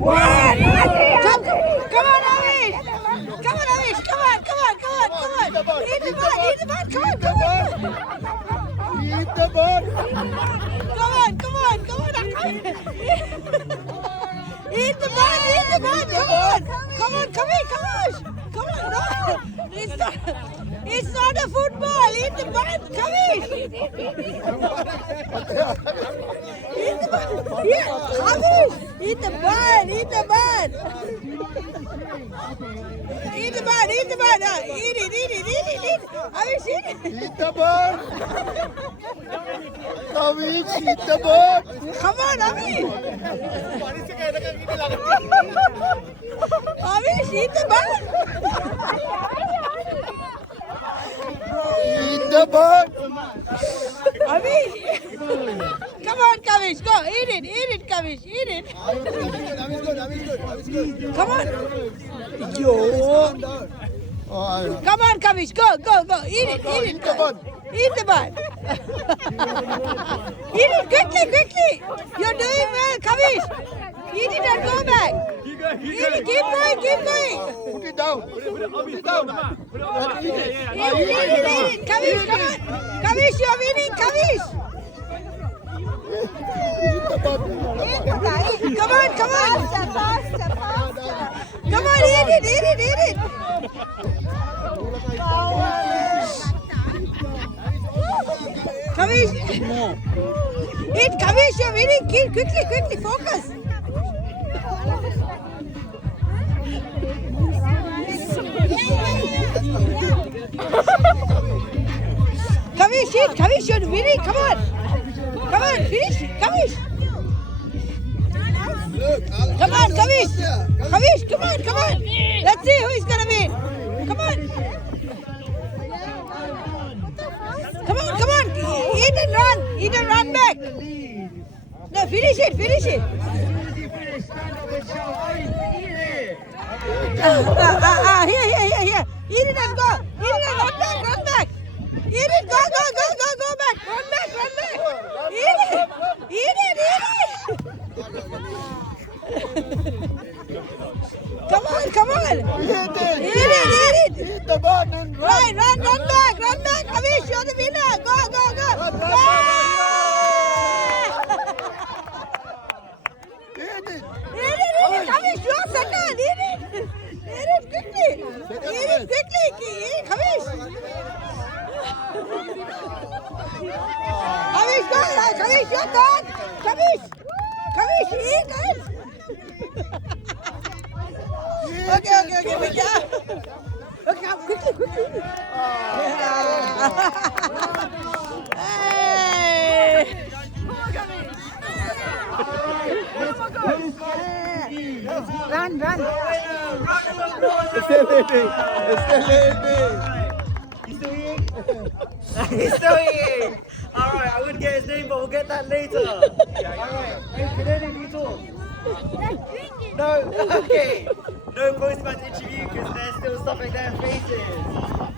One. Come on, Avish. Come on, Avish. Come on. Eat the ball. Come on. Eat the ball. Come on. Eat the ball. Come on. No. It's not a football. Eat the ball. Kavish. Eat the ball. Yeah, Kavish. Eat the ball. Eat the ball. Eat it. Kavish, eat it. Eat the ball. Kavish, eat the ball. Come on, Avish. Avish, eat the ball. Eat the ball. Avish. Come on, Kavish. Go. Eat it, Kavish. Eat it. Come on. Yo. Oh, Come on, Kavish. Go. Eat it. Eat the ball. Eat the ball. Eat it quickly. You're doing well, Kavish. Eat it and go back. Eat it. Keep going. put it down. Put it down. Eat it. Kavish, come on. Kavish, you're winning, Kavish. Eat the ball. Come on. Come on, eat it. Kavish. Eat, Kavish, you're winning. Quickly, focus. Kavish, eat. Kavish, you're winning. Come on, finish. Kavish. Come on, Kavish. Come on. Let's see who is gonna win. Come on. Eat and run back. No, finish it. Here. Eat it and go. Run back. Eat it, go back. Run back. Eat it. Come on. Eat it. Eat it. Eat the ball and run. Run back. Kavish, you're the winner. Go. Eat it. Eat it. Kavish, you're second. Eat it quickly. Kavish. Kavish, go. Kavish, you're done. Kavish, eat it. Okay. Okay, quickly. Hey. Run. It's the lady. He's still eating. All right, I wouldn't get his name, but we'll get that later. All right. Hey, can any of you talk? No. Okay. No post-match interview because they're still stuffing their faces.